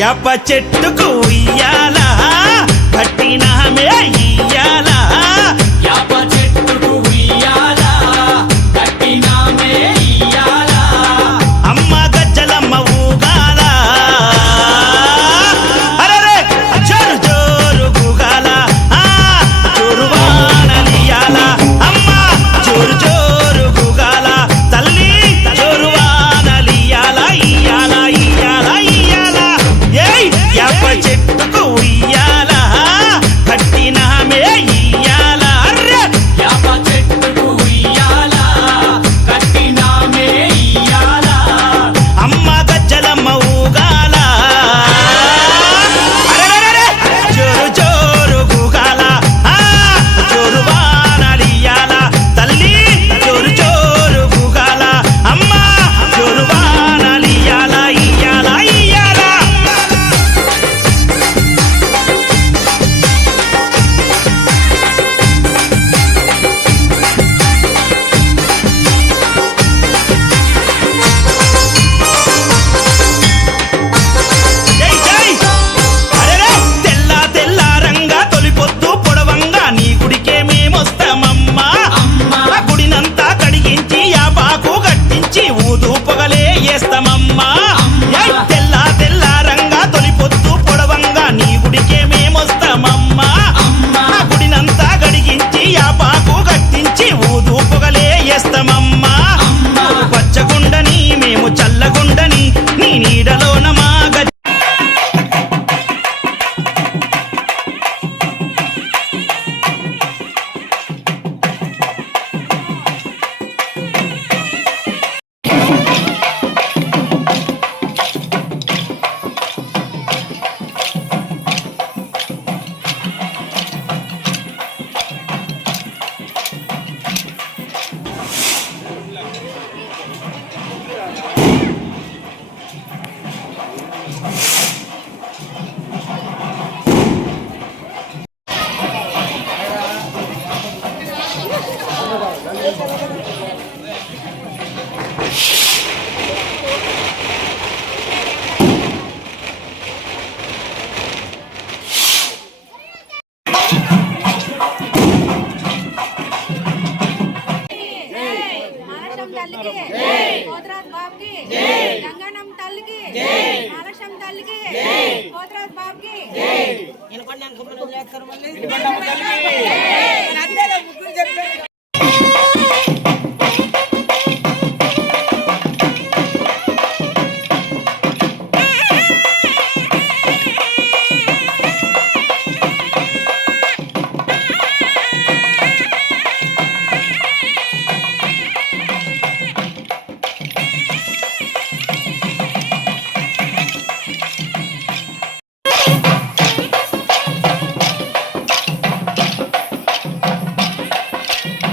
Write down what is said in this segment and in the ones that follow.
యాప చెట్టుకు ఉయ్యాలా కట్టినామే ఇయ్యాలా యాప చెట్టుకు ఉయ్యాలా కట్టినామే ఇయ్యాలా అమ్మ గజ్జలమ్మ ఊగాల అరెరే జోరు జోరు గూగాల జోరు వానలియాల అమ్మ జోరు జోరు గూగాల తల్లి జోరు వానలియాల ఇయ్యాల ఇయ్యాల ఇయ్యాల ఏయ్ యాప చెట్టుకు ఉయ్యాల కట్టినామే ఇయ్యాల అర్రె యాప చెట్టుకు ఉయ్యాలా కట్టినామే ఇయ్యాలా అమ్మ గజ్జలమ్మ ఊగాల అరెరెరెరె జోరు జోరు గూగాల జోరు వానలియాల తల్లి జోరు జోరు గూగాల అమ్మ జోరు వానలియాల ఇయ్యాల ఇయ్యాల జై జై అరెరే తెల్ల తెల్లారంగా తొలిపొద్దు పొడవంగా నీ గుడికే మేమొస్తామమ్మా అమ్మా గుడినంతా కడిగించి యాపాకు గట్టించి ఊదు పొగలే వేస్తామమ్మా ఏయ్ తెల్లారంగా తొలిపొద్దు పొడవంగా నీ గుడికే మేమొస్తామమ్మా అమ్మా గుడినంతా కడిగించి యాపాకు గట్టించి ఊదు పొగలే వేస్తామమ్మా అమ్మా పచ్చగుండని మేము చల్లగుండని నీ నీడలోన మా గజ్జ महालक्ष्मी तल्लिकी पोतराज बाप की गंगानम तल्लिकी महालक्ष्मी तल्लिकी पोतराज बाप की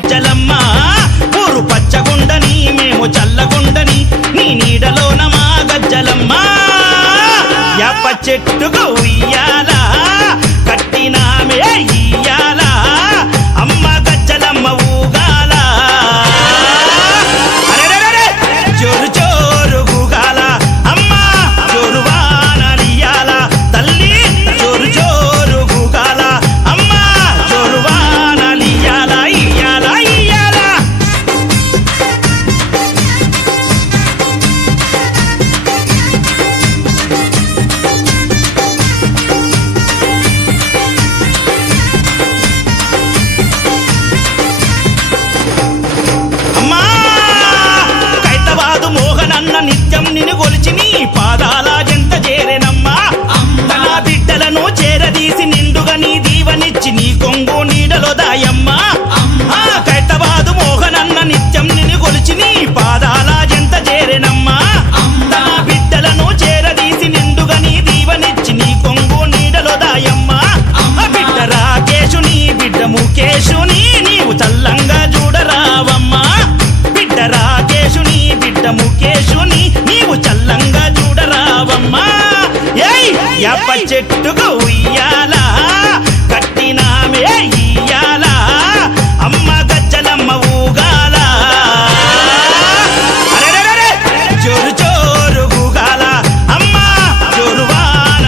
జలమ్మ ఊరు పచ్చగుండని మేము చల్లగుండని నీ నీడలోన మా గజ్జలమ్మ యాప చెట్టుకు ఉయ్యాల కట్టినామే ఇయ్యాల అమ్మ గజ్జలమ్మ ఊగాల అరెరెరెరె జోరు జోరు గూగాల అమ్మ జోరు వానలియాల తల్లి జోరు జోరు గూగాల అమ్మ జోరు వానలియాల ఇయ్యాల ఇయ్యాల అమ్మా కైతవాదు మోహనన్న నిత్యం నిన్ను గొలిచి నీ పాదాల జంత చేరెనమ్మా తన బిడ్డలను చేరదీసి నిండుగా నీ దీవనిచ్చి నీ కొంగు నీడలో దాయమ్మా కైతవాదు మోహనన్న నిత్యం నిన్ను గొలిచి నీ పాదాల జంత చేరెనమ్మా తన బిడ్డలను చేరదీసి నిండుగా నీ దీవనిచ్చి నీ కొంగు నీడలో దాయమ్మా బిడ్డ రాకేశుని బిడ్డ ముఖేశుని నీవు చల్లంగా చూడరావమ్మా బిడ్డ రాకేశుని బిడ్డ ముఖేశుని నీవు చల్లంగా చూడరావమ్మా ఏయ్ యాప చెట్టుకు ఉయ్యాల కట్టినామే ఇయ్యాల అమ్మ గజ్జలమ్మ ఊగాల అరెరెరెరె జోరు జోరు గూగాల అమ్మ జోరు వాన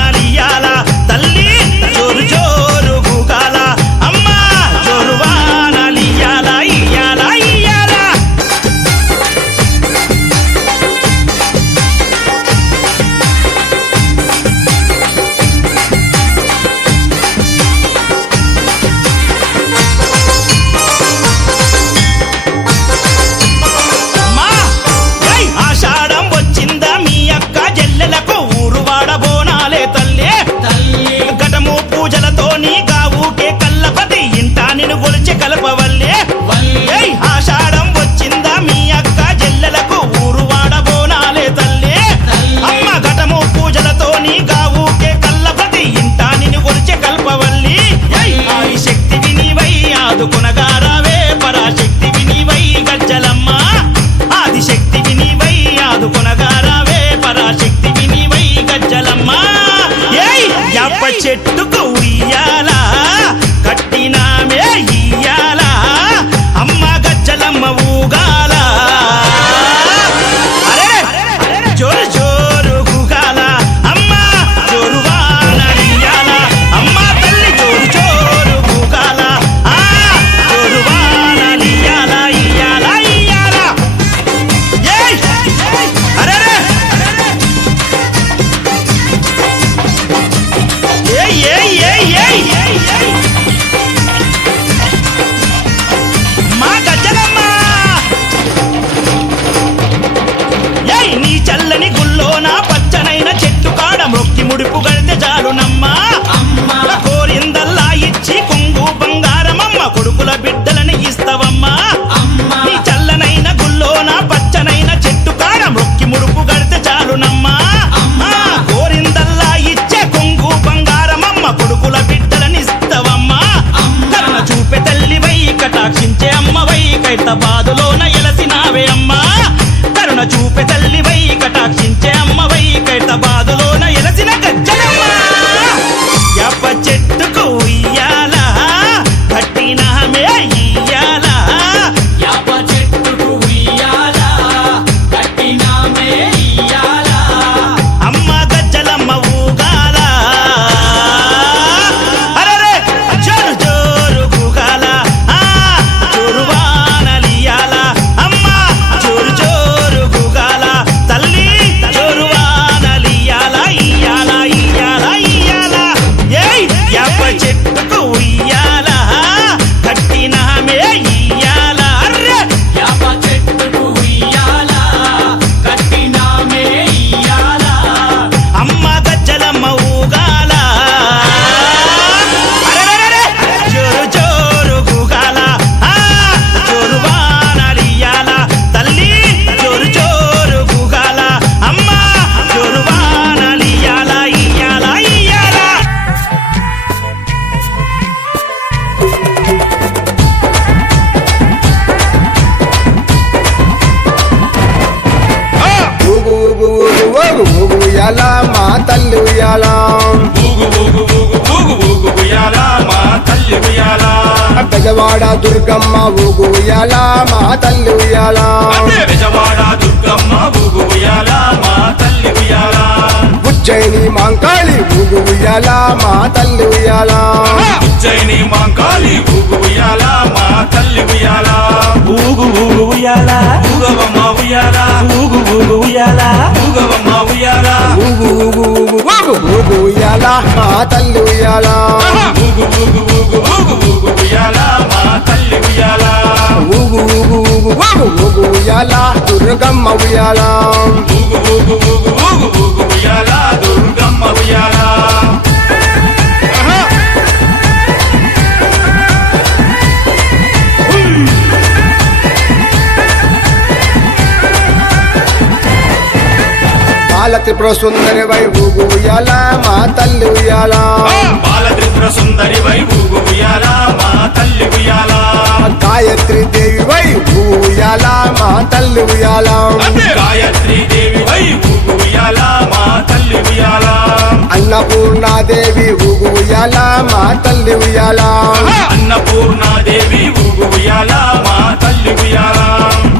చెట్టుకు ఉయ్యాల కట్టినామే ఇయ్యాల అమ్మ గజ్జలమ్మ ఊగాల అరే జోరు జోరు గుగాల అమ్మ జోరు వానలియాల అమ్మ తల్లి జోరు జోరు గుగాల జోరు వానలియాల ఇయాల ఇయాల ఏయ్ అరే మా గజ్జలమ్మ ఏయ్ నీ చల్లని గుల్లోన పచ్చనైన చెట్టు కాడ మొక్కి ముడుపు గడితే చాలునమ్మా కోరిందల్లా ఇచ్చి కొంగు బంగారమమ్మ కొడుకుల బిడ్డలని ఇస్తవమ్మా నీ చల్లనైన గుల్లోన పచ్చనైన చెట్టు కాడ మొక్కి ముడుపు గడితే చాలునమ్మా కోరిందల్లా ఇచ్చే కొంగు బంగారమమ్మ కొడుకుల బిడ్డలని ఇస్తవమ్మా కరుణ చూపే తల్లివై కటాక్షించే అమ్మవై కైత బాధలోన ఎలసినావే అమ్మా కరుణ చూపే తల్లివై కటాక్షించే అమ్మవై కైత బాధలోన ఎలసిన గజ్జలమ్మ యాప చెట్టుకు ఉయ్యాల కట్టినామే ఇయ్యాల యాప చెట్టుకు ఉయ్యాల కట్టినామే ఇయ్యాల అమ్మ గజ్జలమ్మ ఊగాల అరెరే జోరు జోరు గుగాల జోరు వానలియాల అమ్మ జోరు జోరు గుగాల తల్లి జోరు వానలియాల ఇయాల ఇయాల ఇయాల ఏయ్ యాప చెట్టుకు ఉయ్యాల కట్టినామే ఇయ్యాల అర్రే యాప చెట్టుకు ఉయ్యాల కట్టినామే ఇయ్యాల అమ్మ గజ్జలమ్మ ఊగాల అరెరెరెరె జోరు జోరు గుగాల జోరు వానలియాల తల్లి జోరు జోరు గుగాల అమ్మ జోరు వానలియాల ఇయాల ఇయాల ఊగు ఊగు ఊగు ఊగు ఊగు ఉయ్యాల మా తల్లి ఉయ్యాల ఊగు ఊగు ఊగు ఊగు ఊగు ఉయ్యాల మా తల్లి ఉయ్యాల బెజవాడ దుర్గమ్మ ఊగు ఉయ్యాల మా తల్లి ఉయ్యాల అదే విజయవాడ దుర్గమ్మ ఊగు ఉయ్యాల మా తల్లి ఉయ్యాల ఉజ్జయిని మాంకాళి ఊగు ఉయ్యాల మా తల్లి ఉయ్యాల ఉజ్జయిని మాంకాళి ఊగు ఉయ్యాల మా తల్లి ఉయ్యాల ఊగు ఊగు ఉయ్యాల ఊగవమ్మ ఉయ్యాల ఊగు ఊగు ఉయ్యాల ఊగవమ్మ ఉయ్యాల ఊగు ఊగు ఊగు ఊగు ఊగు ఉయ్యాల మా తల్లి ఉయ్యాల ఊగు ఊగు ఊగు ఊగు ఊగు ఉయ్యాల మా తల్లి ఉయ్యాల ఊగు ఊగు ఊగు ఊగు ఊగు ఉయ్యాల దుర్గమ్మ ఉయ్యాల ఊగు ఊగు ఊగు ఊగు ఊగు ఉయ్యాల దుర్గమ్మ ఉయ్యాల బాల త్రిపుర సుందరి వై ఊగు ఉయ్యాల మా తల్లి ఉయ్యాల బాల త్రిపుర సుందరి వై ఊగు ఉయ్యాల మా తల్లి ఉయ్యాల గాయత్రి దేవి వై ఊగు ఉయ్యాల మా తల్లి ఉయ్యాల గాయత్రి దేవి వై ఊగు ఉయ్యాల మా తల్లి ఉయ్యాల అన్నపూర్ణాదేవి ఊగు ఉయ్యాల మా తల్లి ఉయ్యాల అన్నపూర్ణాదేవి ఊగు ఉయ్యాల మా తల్లి ఉయ్యాల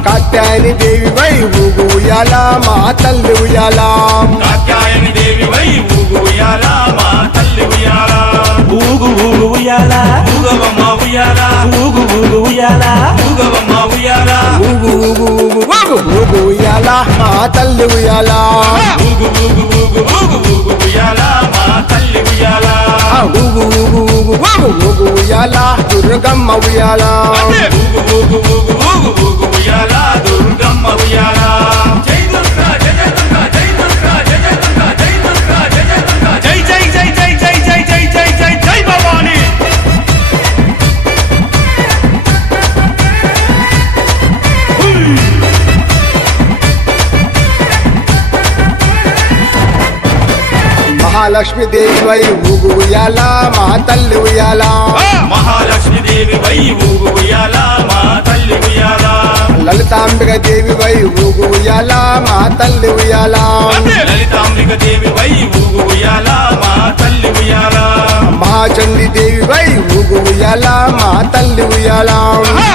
కాత్యాయని దేవి వై ఊగు ఉయ్యాల మా తల్లి ఉయ్యాల కాత్యాయని దేవి వై ఊగు ఉయ్యాల మా తల్లి ఉయ్యాల ఊగు ఊగు ఉయ్యాల ఊగవమ్మ ఉయ్యాల ఊగు ఊగు ఉయ్యాల ఊగవమ్మ ఉయ్యాల ఊగు ఊగు ఊగు ఊగు ఊగు ఉయ్యాల మా తల్లి ఉయ్యాల ఊగు ఊగు ఊగు ఊగు ఊగు ఉయ్యాల మా తల్లి ఉయ్యాల ఊగు ఊగు ఊగు ఊగు ఊగు ఉయ్యాల దుర్గమ్మ ఉయ్యాల ఊగు ఊగు ఊగు ఊగు ఊగు ఉయ్యాల దుర్గమ్మ ఉయ్యాల జై దుర్గా జయ జయ దుర్గా జై దుర్గా జయ జయ దుర్గా జై దుర్గా జయ జయ దుర్గా జై జై జై జై జై జై జై జై జై జై భవాని మహాలక్ష్మి దేవి వై ఊగు ఉయ్యాల మా తల్లి ఉయ్యాల మహాలక్ష్మి దేవి వై ఊగు ఉయ్యాల మా తల్లి ఉయ్యాల లలితాంబిక దేవి వై ఊగు ఉయ్యాల మా తల్లి ఉయ్యాల లలితాంబిక దేవి వై ఊగు ఉయ్యాల మా తల్లి ఉయ్యాల ఊగు ఉయ్యాల మా తల్లి ఉయ్యాల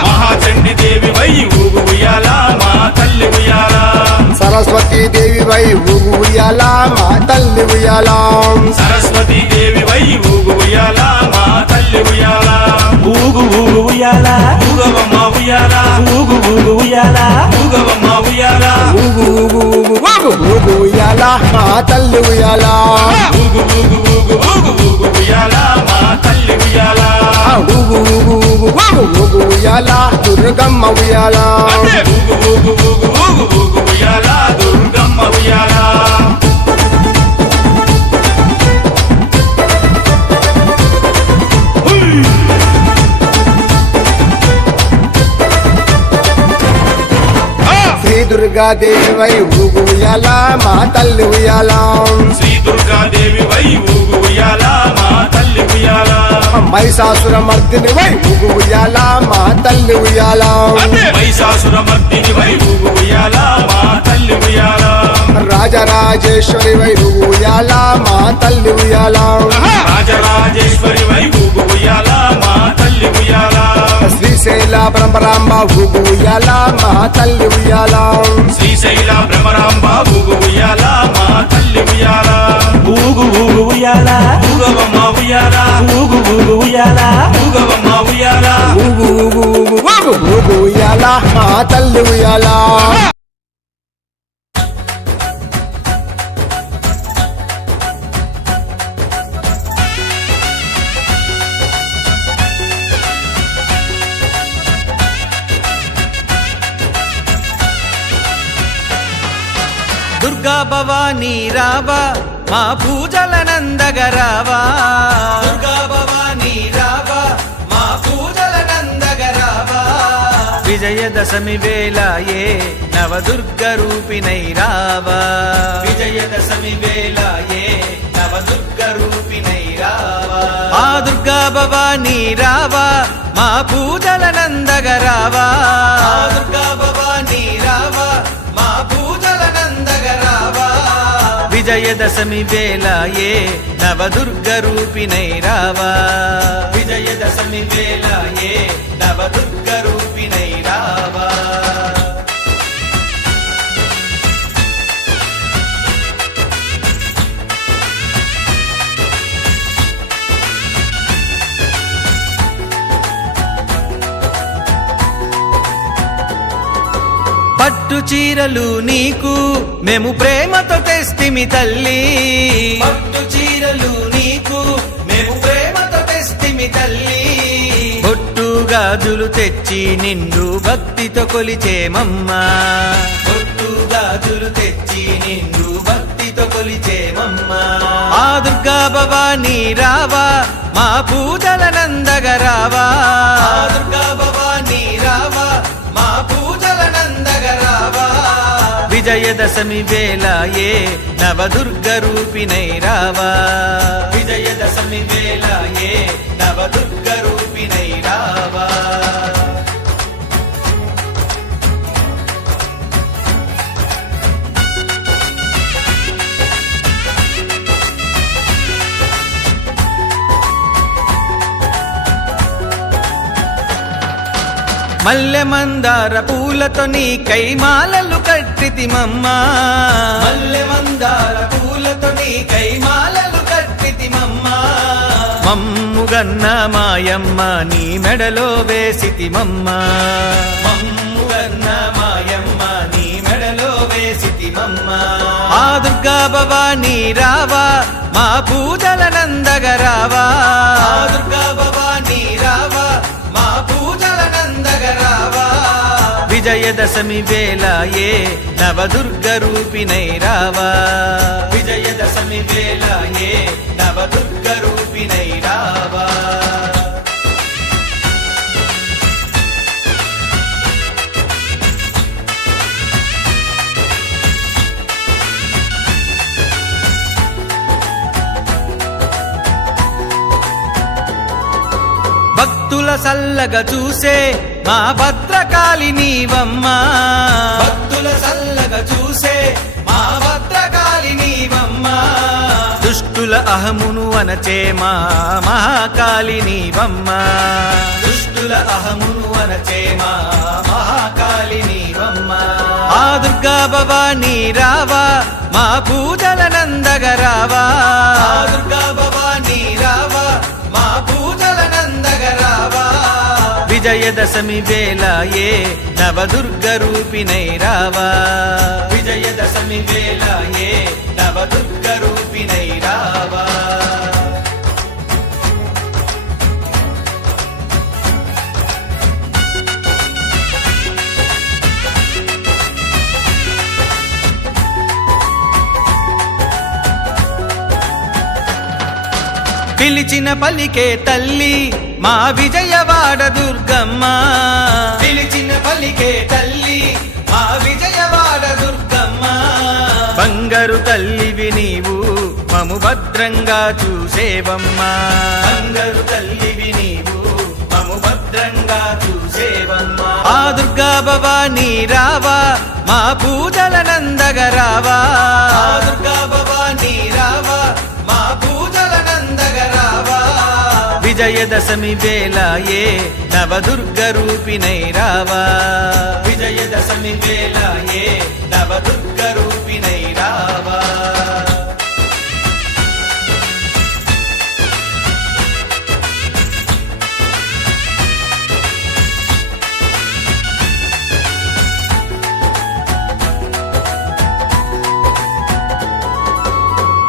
మహాచండి దేవి వై ఊగు ఉయ్యాల మా తల్లి ఉయ్యాల సరస్వతీ దేవి వై ఊగు ఉయ్యాల మా తల్లి ఉయ్యాల సరస్వతీ దేవి వై ఊగు ఉయ్యాల మా తల్లి ఉయ్యాల ఊగు ఊగు ఉయ్యాల ఊగవమ్మ ఉయ్యాల ఊగు ఊగు ఉయ్యాల ఊగవమ్మ ఉయ్యాల ఊగు ఊగు ఊగు ఊగు ఊగు ఉయ్యాల మా తల్లి ఉయ్యాల ఊగు ఊగు ఊగు ఊగు ఊగు ఉయ్యాల మా తల్లి ఉయ్యాల ఊగు ఊగు ఊగు ఊగు ఊగు ఉయ్యాల దుర్గమ్మ ఉయ్యాల ఊగు ఊగు ఊగు ఊగు ఊగు ఉయ్యాల దుర్గమ్మ ఉయ్యాల శ్రీ దుర్గాదేవి వై ఊగు ఉయ్యాల మా తల్లి ఉయ్యాల శ్రీ దుర్గాదేవి వై ఊగు ఉయ్యాల మా తల్లి ఉయ్యాల మహిషాసుర మర్దిని వై ఊగు ఉయ్యాల మా తల్లి ఉయ్యాల మహిషాసుర మర్దిని వై ఊగు ఉయ్యాల మా తల్లి ఉయ్యాల రాజరాజేశ్వరి వై ఊగు ఉయ్యాల మా తల్లి ఉయ్యాల రాజరాజేశ్వరి వై ఊగు ఉయ్యాల మా తల్లి ఉయ్యాల శ్రీశైల బ్రహ్మరాంబ ఊగు ఉయ్యాల మా తల్లి ఉయ్యాల శ్రీశైల భ్రమరాంబ ఊగు ఉయ్యాల మా తల్లి ఉయ్యాల ఊగు ఊగు ఉయ్యాల ఊగవమ్మ ఉయ్యాల ఊగు ఊగు ఉయ్యాల ఊగవమ్మ ఉయ్యాల ఊగు ఊగు ఊగు ఊగు ఊగు ఉయ్యాల మా తల్లి ఉయ్యాల దుర్గా భవానీ రావా మా పూజల నందగరావా దుర్గా భవానీ రావా మా పూజల నందగరావా విజయదశమి వేళ ఏ నవదుర్గ రూపిణై రావా విజయదశమి వేళ ఏ నవదుర్గ రూపిణై రావా ఆ దుర్గా భవానీ రావా మా పూజల నందగరావా దుర్గా భవానీ రావా మా పూజల నందగరావా విజయదశమి వేళ ఏ నవదుర్గ రూపిణై రావా విజయదశమి వేళ ఏ నవదుర్గ రూపిణై రావా పట్టు చీరలు నీకు మేము ప్రేమతో తెస్తిమి తల్లి పట్టు చీరలు నీకు మేము ప్రేమతో తెస్తిమి తల్లి బొట్టు గాజులు తెచ్చి నిండు భక్తితో కొలిచేమమ్మా బొట్టు గాజులు తెచ్చి నిండు భక్తితో కొలిచేమమ్మా ఆ దుర్గా భవానీ రావా మా పూజల నందగరావా దుర్గా భవానీ రావా మా పూజల నందగరావా విజయదశమి వేళ ఏ నవదుర్గ రూపిణై రావా విజయదశమి వేళ ఏ నవదుర్గ రూపిణై రావా మల్లె మందార పూలతో నీ కైమాలలు కట్టితిమమ్మా మల్లె మందార పూలతో నీ కైమాలలు కట్టితిమమ్మా మమ్ముగన్న మాయమ్మ నీ మెడలో వేసితిమమ్మా మమ్ముగన్న మాయమ్మ నీ మెడలో వేసితిమమ్మా ఆ దుర్గా భవానీ రావా మా పూజల నందగరావా దుర్గా భవానీ రావా మా పూజల నందగరావా విజయదశమి వేళ ఏ నవదుర్గ రూపిణై రావా విజయదశమి వేళ ఏ నవదుర్గ రూపిణై రావా భక్తుల సల్లగా చూసే మా భద్రకాళి నీవమ్మా భక్తుల సల్లగా చూసే మా భద్రకాళి నీవమ్మా దుష్టుల అహమును అనచే మా మహాకాళి నీవమ్మ దుష్టుల అహమును అనచే మా మహాకాళి నీవమ్మ ఆ దుర్గా భవానీ రావా మా పూజల నందగరావా ఆ దుర్గా భవానీ రావా మా పూజల నందగరావా విజయదశమి వేళ ఏ నవదుర్గ రూపిణై రావా విజయదశమి వేళ ఏ నవదుర్గ రూపిణై రావా పిలిచిన పలికే తల్లి మా విజయవాడ దుర్గమ్మ పిలిచిన పలికే తల్లి మా విజయవాడ దుర్గమ్మ బంగారు తల్లివి నీవు మము భద్రంగా చూసేవమ్మా బంగారు తల్లివి నీవు మము భద్రంగా చూసేవమ్మా ఆ దుర్గా భవానీ రావా మా పూజల నందగరావా ఆ దుర్గా భవానీ రావా మా పూజల నందగరావా విజయదశమి వేళ ఏ నవదుర్గ రూపిణై రావా విజయదశమి వేళ ఏ నవదుర్గ రూపిణై రావా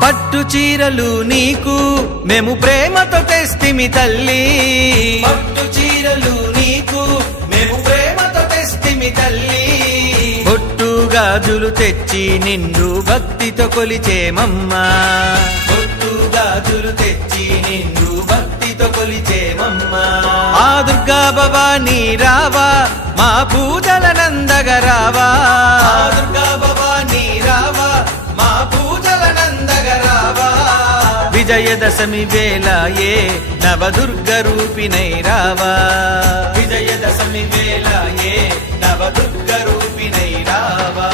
పట్టు చీరలు నీకు మేము ప్రేమతో తెస్తిమి తల్లి పట్టు చీరలు నీకు మేము ప్రేమతో తెస్తిమి తల్లి బొట్టు గాజులు తెచ్చి నిన్ను భక్తితో కొలిచేమమ్మా బొట్టు గాజులు తెచ్చి నిన్ను భక్తితో కొలిచేమమ్మా ఆ దుర్గా భవానీ రావా మా పూజల నందగరావా ఆ దుర్గా భవానీ రావా మా పూజల నందగరావా విజయదశమి వేళ ఏ నవదుర్గ రూపిణై రావా విజయదశమి వేళ ఏ నవదుర్గ రూపిణై రావా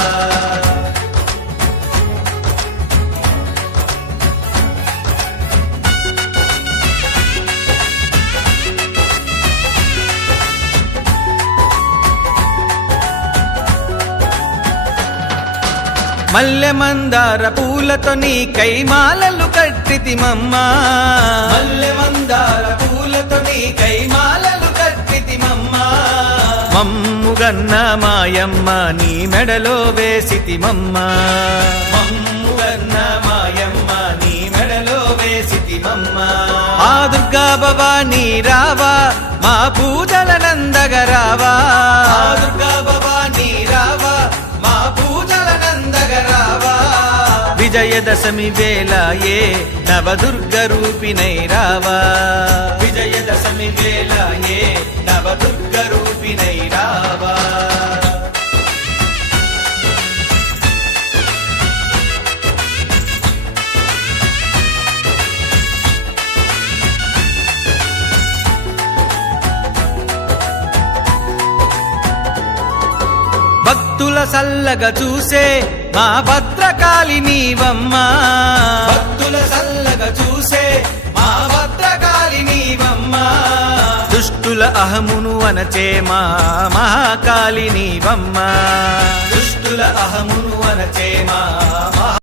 మల్లె మందార పూలతో నీ కైమాలలు కట్టితిమమ్మా మల్లె మందార పూలతో నీ కైమాలలు కట్టితిమమ్మా మమ్ముగన్న మాయమ్మ నీ మెడలో వేసితిమమ్మా మమ్ముగన్న మాయమ్మ నీ మెడలో వేసితిమమ్మా ఆ దుర్గా భవానీ రావా మా పూజల నందగరావా ఆ దుర్గా భవానీ రావా మా పూజల నందగరావా విజయదశమి వేళ ఏ నవదుర్గ రూపిణై రావా విజయదశమి వేళ ఏ నవదుర్గ రూపిణై రావా భక్తుల సల్లగా చూసే మా భద్రకాళి నీవమ్మా భక్తుల సల్లగా చూసే మా భద్రకాళి నీవమ్మా దుష్టుల అహమును అనచే మా మహాకాళి నీవమ్మా దుష్టుల అహమును అనచే మా